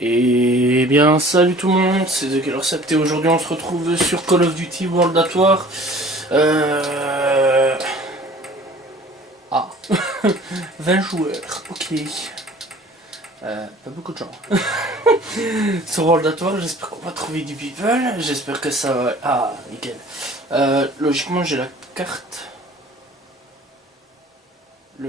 Et bien salut tout le monde, c'est The Killer Sept et aujourd'hui on se retrouve sur Call of Duty World at War. Ah, 20 joueurs, ok. Pas beaucoup de gens. Sur World at War, j'espère qu'on va trouver du people, j'espère que ça va... Ah, nickel. Logiquement j'ai la carte. Je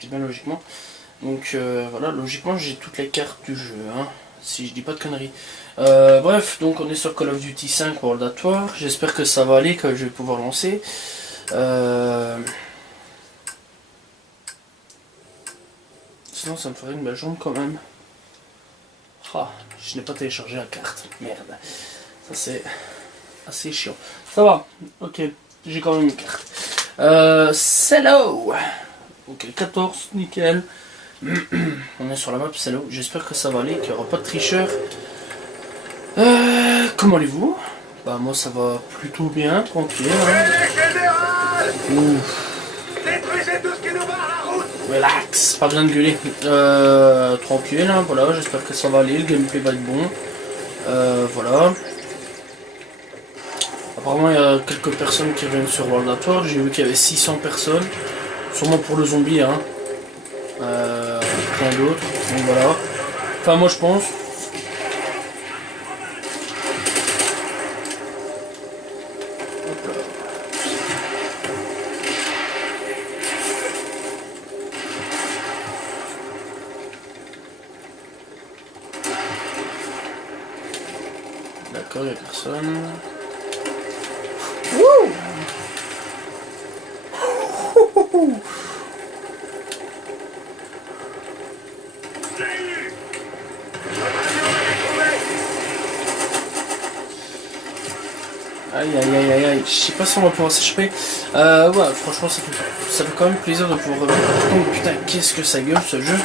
dis bien logiquement. Donc voilà, logiquement j'ai toutes les cartes du jeu, hein, si je dis pas de conneries. Bref, donc on est sur Call of Duty 5 World at War. J'espère que ça va aller, que je vais pouvoir lancer. Sinon ça me ferait une belle jambe quand même. Ah, je n'ai pas téléchargé la carte, merde. Ça c'est assez chiant. Ça va, ok, j'ai quand même une carte. Hello. Ok, 14, nickel. On est sur la map, c'est là. J'espère que ça va aller, qu'il n'y aura pas de tricheur. Comment allez-vous? Bah moi ça va plutôt bien, tranquille. Hein. Relax, pas besoin de gueuler. Tranquille, hein, voilà, j'espère que ça va aller, le gameplay va être bon. Voilà. Apparemment il y a quelques personnes qui reviennent sur World at War. J'ai vu qu'il y avait 600 personnes. Sûrement pour le zombie, hein. Plein d'autres, donc voilà. Enfin moi je pense. Hop là. D'accord, il n'y a personne. Wouh. Aïe aïe aïe aïe aïe, je sais pas si on va pouvoir s'échapper. Ouais, franchement ça fait quand même plaisir de pouvoir revenir. Par contre, putain, qu'est-ce que ça gueule ce jeu.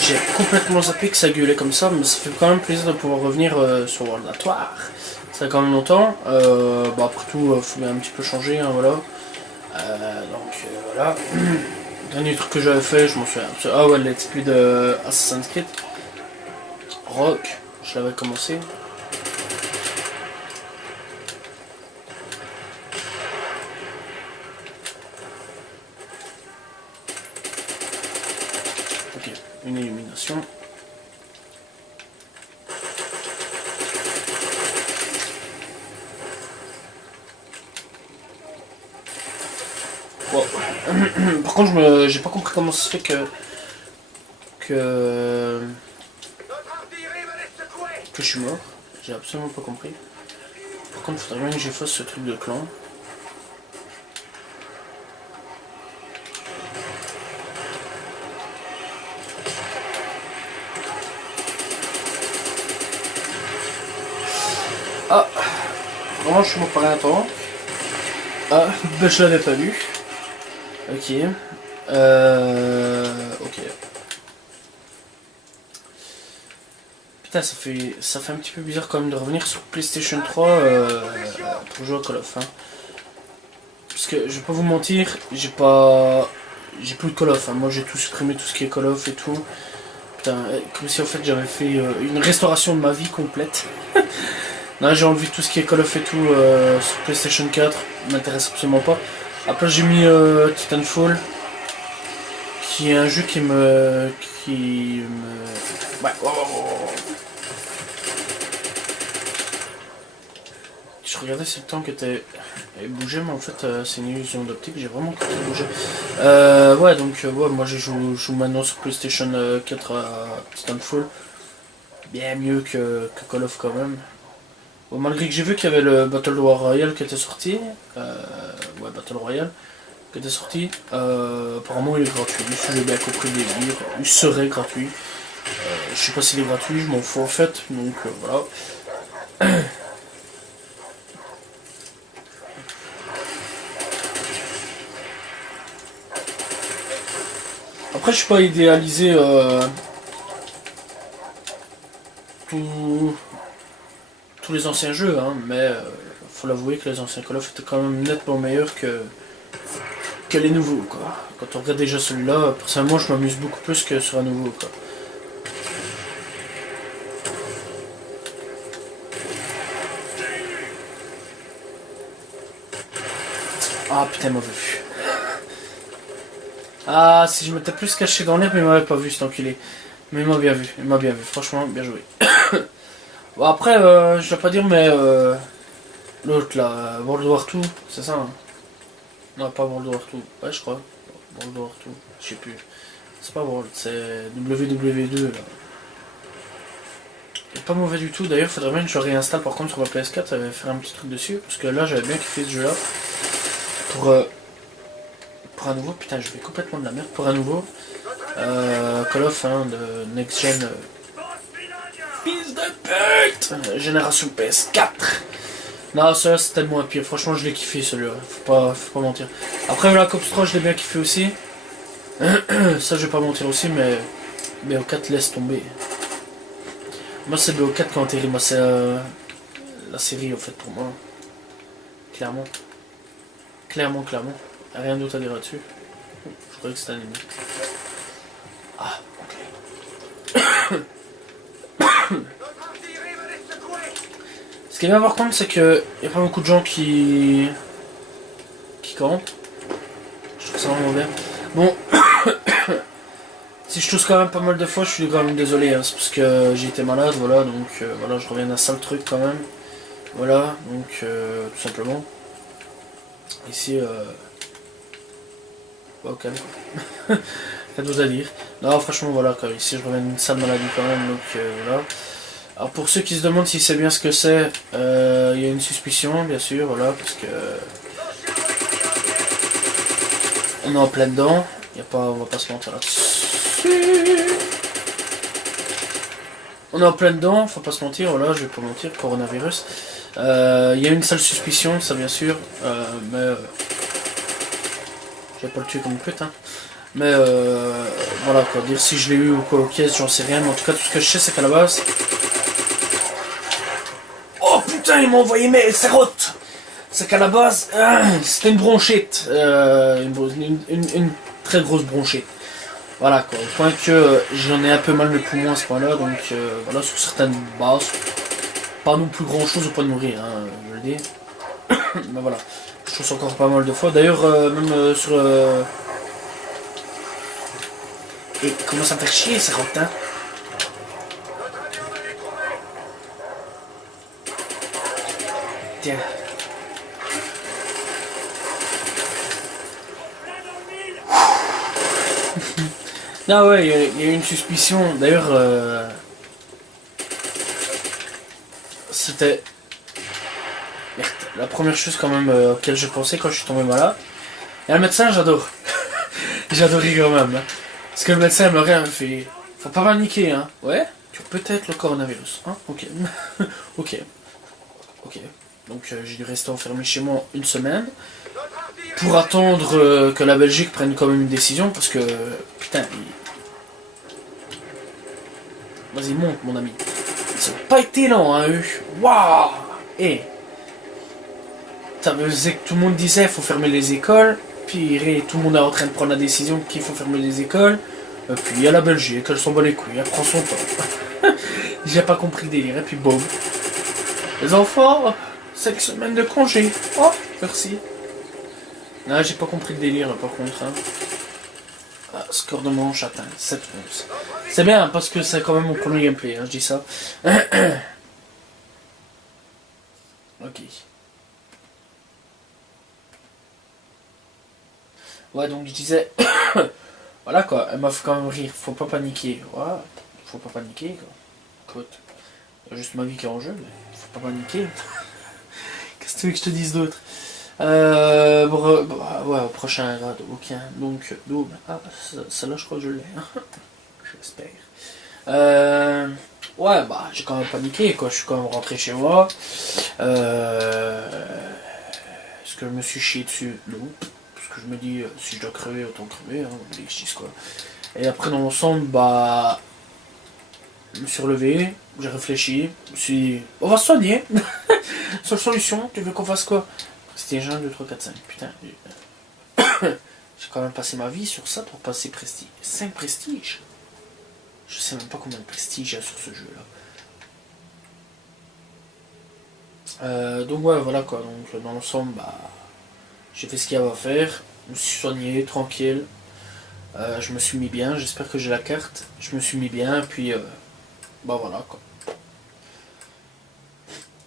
J'ai complètement zappé que ça gueulait comme ça, mais ça fait quand même plaisir de pouvoir revenir sur World at War. Ça fait quand même longtemps. Bah après tout, faut bien un petit peu changer, hein, voilà. Voilà. Dernier truc que j'avais fait, je m'en souviens. Ah ouais, le let's play de Assassin's Creed. Rock, je l'avais commencé. Ok, une illumination. Wow. Par contre, j'ai pas compris comment ça se fait que je suis mort. J'ai absolument pas compris. Par contre, il faudrait bien que j'efface ce truc de clan. Ah, vraiment, je suis mort par un temps. Ah, ben je l'avais pas vu. Ok. Ok. Putain, ça fait un petit peu bizarre quand même de revenir sur PlayStation 3 pour jouer à Call of. Hein. Parce que je vais pas vous mentir, j'ai plus de Call of. Hein. Moi j'ai tout supprimé, tout ce qui est Call of et tout. Putain, comme si en fait j'avais fait une restauration de ma vie complète. Là j'ai enlevé tout ce qui est Call of et tout sur PlayStation 4, m'intéresse absolument pas. Après j'ai mis Titanfall, qui est un jeu qui me... Ouais, Je regardais si le temps qui était bougé, mais en fait c'est une illusion d'optique, j'ai vraiment tout bougé. Ouais, donc ouais, moi je joue maintenant sur PlayStation 4 à Titanfall. Bien mieux que Call of quand même. Bon, malgré que j'ai vu qu'il y avait le Battle Royale qui était sorti. Ouais, Battle Royale qui était sorti. Apparemment il est gratuit, si j'ai bien compris le délire. Il serait gratuit. Je sais pas s'il est gratuit, je m'en fous en fait, donc voilà. Après je suis pas idéalisé tous les anciens jeux, hein, mais faut l'avouer que les anciens Call of étaient quand même nettement meilleurs que les nouveaux, quoi. Quand on regarde déjà celui-là, personnellement je m'amuse beaucoup plus que sur un nouveau, quoi. Ah putain, il m'avait vu. Ah, si je m'étais plus caché dans l'herbe, il m'avait pas vu cet enculé. Mais il m'a bien vu, franchement, bien joué. Bon, après, je dois pas dire, mais l'autre là, World War 2, c'est ça hein. Non, pas World War 2, ouais, je crois. World War 2, je sais plus. C'est pas World, c'est WW2 là. Il est pas mauvais du tout, d'ailleurs, faudrait bien que je réinstalle par contre sur la PS4, ça va faire un petit truc dessus, parce que là j'avais bien kiffé ce jeu là. Pour un nouveau, putain, je vais complètement de la merde, pour un nouveau Call of hein, de Next Gen. Fils de pute génération PS4. Non, celui-là c'est tellement pire, franchement je l'ai kiffé celui-là, faut pas mentir. Après la Cops 3 je l'ai bien kiffé aussi. Ça je vais pas mentir aussi, mais BO4 laisse tomber. Moi c'est BO4 qui a enterré, moi c'est la série en fait pour moi. Clairement. Clairement. Rien d'autre à dire là-dessus. Je croyais que c'était un ennemi. Ah, ok. Ce qui est bien par contre, c'est que y a pas beaucoup de gens qui campent. Je trouve ça vraiment bien. Bon, si je tousse quand même pas mal de fois, je suis quand même désolé. Hein. C'est parce que j'ai été malade, voilà, donc voilà, je reviens d'un sale truc quand même. Voilà, donc tout simplement. Ici, au calme. Rien d'autre à dire. Non, franchement, voilà, quoi. Ici je reviens d'une sale maladie quand même, donc voilà. Alors pour ceux qui se demandent si c'est bien ce que c'est, il y a une suspicion, bien sûr, voilà, parce que on est en plein dedans. Y a pas, on va pas se mentir là-dessus. On est en plein dedans, faut pas se mentir, voilà, je vais pas mentir, coronavirus. Il y a une seule suspicion, ça bien sûr, mais je vais pas le tuer comme une pute, hein. Mais voilà quoi, dire si je l'ai eu ou quoi au caisse, j'en sais rien, mais en tout cas tout ce que je sais c'est qu'à la base. Oh putain, il m'a envoyé mes serrottes. C'est qu'à la base, c'était une bronchite, une très grosse bronchite. Voilà quoi, au point que j'en ai un peu mal le poumon à ce point-là, donc voilà, sur certaines bases, pas non plus grand chose au point de mourir, hein, je le dis. Mais voilà, je trouve ça encore pas mal de fois. D'ailleurs, même sur. Et comment ça me fait chier, ces rottes, hein. Tiens. Non, ouais, il y a une suspicion. D'ailleurs, c'était. Merde, la première chose quand même auquel je pensais quand je suis tombé malade. Et un médecin, j'adore. J'adorais quand même. Hein. Parce que le médecin me fait. Faut pas paniquer, hein. Ouais, tu as peut-être le coronavirus. Hein. Ok. Ok. Ok. Donc j'ai dû rester enfermé chez moi une semaine. Pour attendre que la Belgique prenne quand même une décision. Parce que. Putain. Vas-y, monte, mon ami. Ça n'a pas été lent, hein, eux. Waouh. Et. Ça faisait que tout le monde disait faut fermer les écoles. Puis tout le monde est en train de prendre la décision qu'il faut fermer les écoles. Puis il y a la Belgique, elle s'en bat les couilles, elle prend son temps. J'ai pas compris le délire, et puis boum. Les enfants, 5 semaines de congé. Oh, merci. Non, j'ai pas compris le délire par contre. Hein. Ah, score de manche atteint, 7-11. C'est bien parce que c'est quand même mon premier gameplay, hein, je dis ça. Ok. Ouais, donc je disais. Voilà quoi, elle m'a fait quand même rire, faut pas paniquer. Ouais, faut pas paniquer quoi. Écoute, il y a juste ma vie qui est en jeu, mais faut pas paniquer. Qu'est-ce que tu veux que je te dise d'autre ouais, au prochain grade, aucun. Donc, double. Ah, celle-là je crois que je l'ai. J'espère. Ouais, bah j'ai quand même paniqué quoi, je suis quand même rentré chez moi. Est-ce que je me suis chié dessus? Non. Que je me dis si je dois crever autant crever, hein, que je dise quoi. Et après dans l'ensemble bah je me suis relevé, j'ai réfléchi, je me suis dit on va se soigner. Seule solution, tu veux qu'on fasse quoi? Prestige 1, 2, 3, 4, 5, putain. J'ai quand même passé ma vie sur ça pour passer prestige. 5 prestiges. Je sais même pas combien de prestiges il y a sur ce jeu là. Donc ouais voilà quoi, donc dans l'ensemble bah J'ai fait ce qu'il y avait à faire. Je me suis soigné, tranquille. Je me suis mis bien. J'espère que j'ai la carte. Je me suis mis bien. Puis, bah voilà quoi.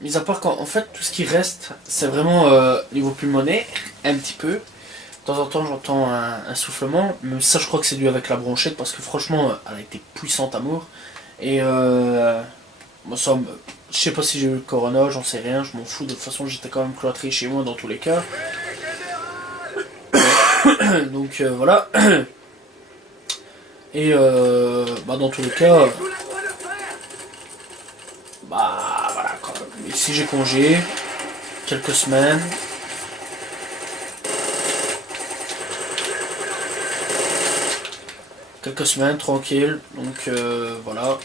Mis à part qu'en fait, tout ce qui reste, c'est vraiment niveau pulmonaire, un petit peu. De temps en temps, j'entends un soufflement. Mais ça, je crois que c'est dû avec la bronchette parce que franchement, elle a été puissante à mort. Et moi, ça, je sais pas si j'ai eu le corona, j'en sais rien, je m'en fous. De toute façon, j'étais quand même cloîtré chez moi dans tous les cas. Donc voilà. Et bah, dans tous les cas, bah voilà quoi. Ici j'ai congé, quelques semaines. Quelques semaines tranquille, donc voilà.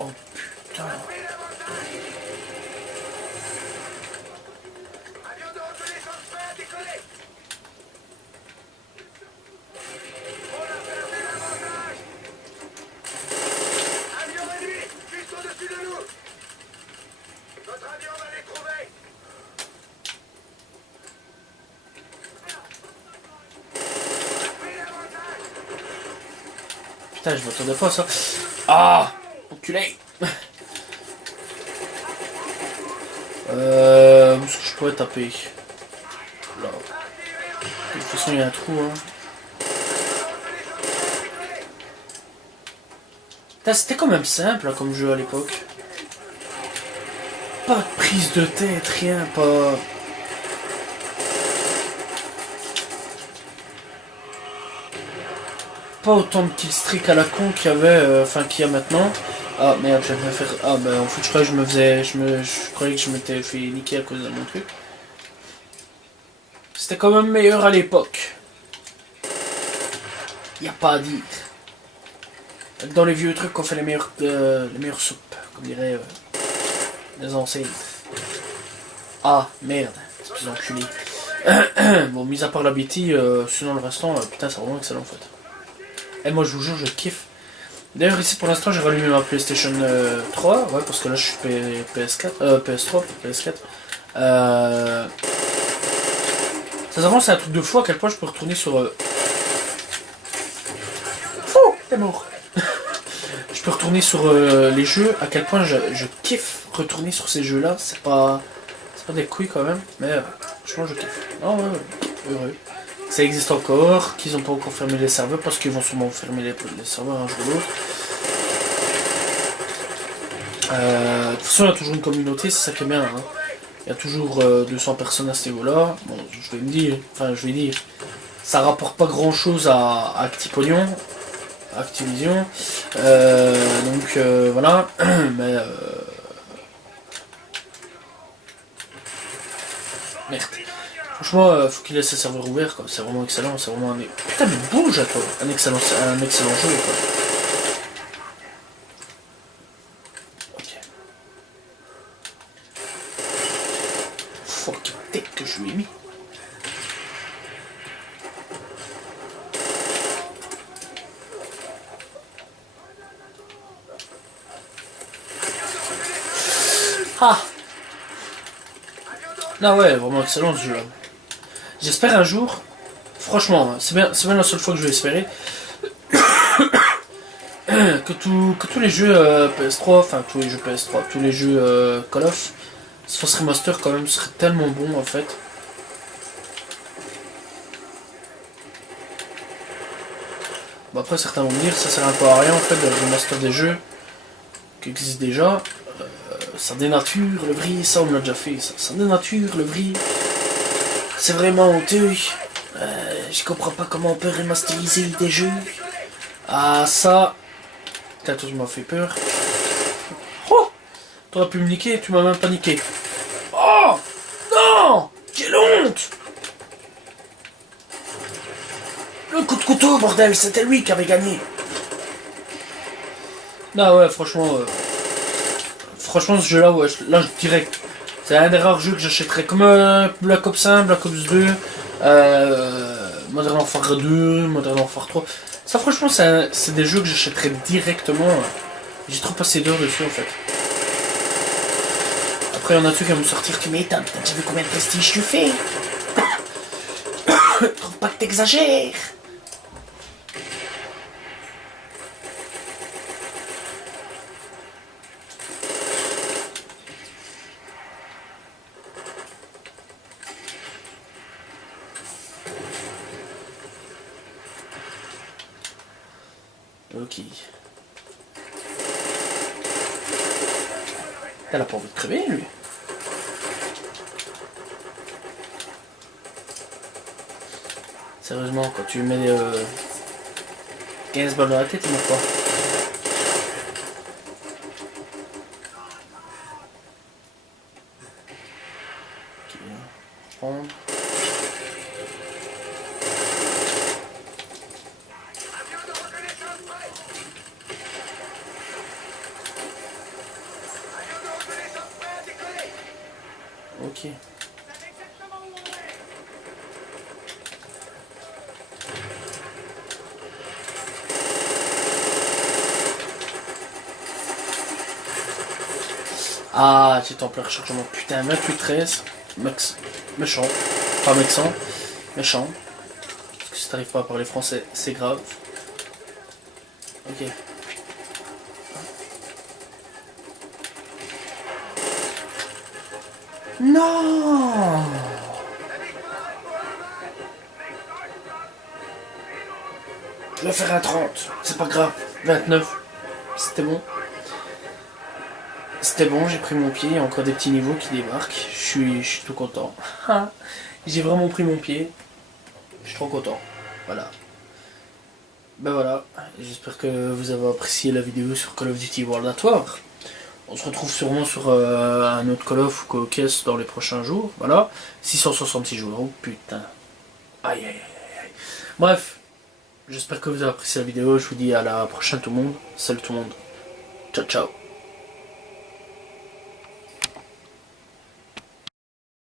Oh putain. Putain, je m'attendais pas à ça. Ah, enculé. Où est-ce que je pourrais taper? Là. De toute façon, il y a un trou, hein. Putain, c'était quand même simple, hein, comme jeu à l'époque. Pas de prise de tête, rien, pas... Pas autant de killstreak à la con qu'il y avait, enfin qu'il y a maintenant. Ah merde, je vais faire... Ah bah en fait je croyais que je me faisais... Je croyais que je m'étais fait niquer à cause de mon truc. C'était quand même meilleur à l'époque. Y a pas à dire. Dans les vieux trucs on fait les meilleures soupes, comme diraient les ancêtres. Ah merde, c'est plus enculé. Bon, mis à part la BT, sinon le restant, putain c'est vraiment excellent en fait. Et moi je vous jure, je kiffe. D'ailleurs ici pour l'instant j'ai rallumé ma PlayStation 3, ouais parce que là je suis PS4, PS3, PS4. Sincèrement c'est un truc de fou à quel point je peux retourner sur... Fou, t'es mort. Je peux retourner sur les jeux, à quel point je kiffe retourner sur ces jeux là, c'est pas des couilles quand même, mais franchement je kiffe. Oh ouais, heureux. Ça existe encore, qu'ils n'ont pas encore fermé les serveurs parce qu'ils vont sûrement fermer les serveurs un jour ou l'autre. De toute façon, il y a toujours une communauté, c'est ça qui est bien. Hein. Il y a toujours 200 personnes à ce niveau-là. Bon, je vais dire, ça rapporte pas grand-chose à Activision. Donc voilà, mais merde. Franchement, faut qu'il laisse ses serveurs ouverts, quoi. C'est vraiment excellent, c'est vraiment un... Putain, mais bouge à toi. Un excellent jeu, quoi. Ok. Fuck, tête que je lui ai mis. Ah. Non, ouais, vraiment excellent ce jeu-là. J'espère un jour, franchement, c'est bien la seule fois que je vais espérer, que tous les jeux PS3, enfin tous les jeux PS3, tous les jeux Call of, se fassent remaster quand même, ce serait tellement bon en fait. Bon après certains vont me dire, ça sert un peu à rien en fait de remaster des jeux qui existent déjà. Ça dénature le vrai, ça on l'a déjà fait, ça dénature le vrai. C'est vraiment honteux. Je comprends pas comment on peut remasteriser des jeux. Ah ça... Putain, toi tu m'as fait peur. Oh, t'aurais pu me niquer, tu m'as même pas niqué. Oh non, quelle honte. Le coup de couteau, bordel, c'était lui qui avait gagné. Non ouais, franchement... Franchement, ce jeu-là, ouais, là, je dirais c'est un des rares jeux que j'achèterais comme Black Ops 1, Black Ops 2, Modern Warfare 2, Modern Warfare 3. Ça, franchement, c'est des jeux que j'achèterais directement. J'ai trop passé d'heures dessus, en fait. Après, il y en a ceux qui vont me sortir, tu m'étonnes, t'as déjà vu combien de prestige tu fais? Trouve pas que t'exagères. Ok. Elle a pas envie de crever, lui. Sérieusement, quand tu lui mets 15 balles dans la tête, il meurt pas. Ok, prendre. Ok. Ah, j'étais en plein rechargement. Putain, mec, 13. Méchant. Pas méchant. Méchant. Parce que si t'arrives pas à parler français, c'est grave. Ok. Non! Je vais faire un 30. C'est pas grave. 29. C'était bon. C'était bon, j'ai pris mon pied. Il y a encore des petits niveaux qui débarquent. Je suis tout content. J'ai vraiment pris mon pied. Je suis trop content. Voilà. Ben voilà. J'espère que vous avez apprécié la vidéo sur Call of Duty World at War. On se retrouve sûrement sur un autre Call of ou Caisse dans les prochains jours. Voilà. 666 jours. Oh putain. Aïe aïe aïe aïe. Bref. J'espère que vous avez apprécié la vidéo. Je vous dis à la prochaine tout le monde. Salut tout le monde. Ciao ciao.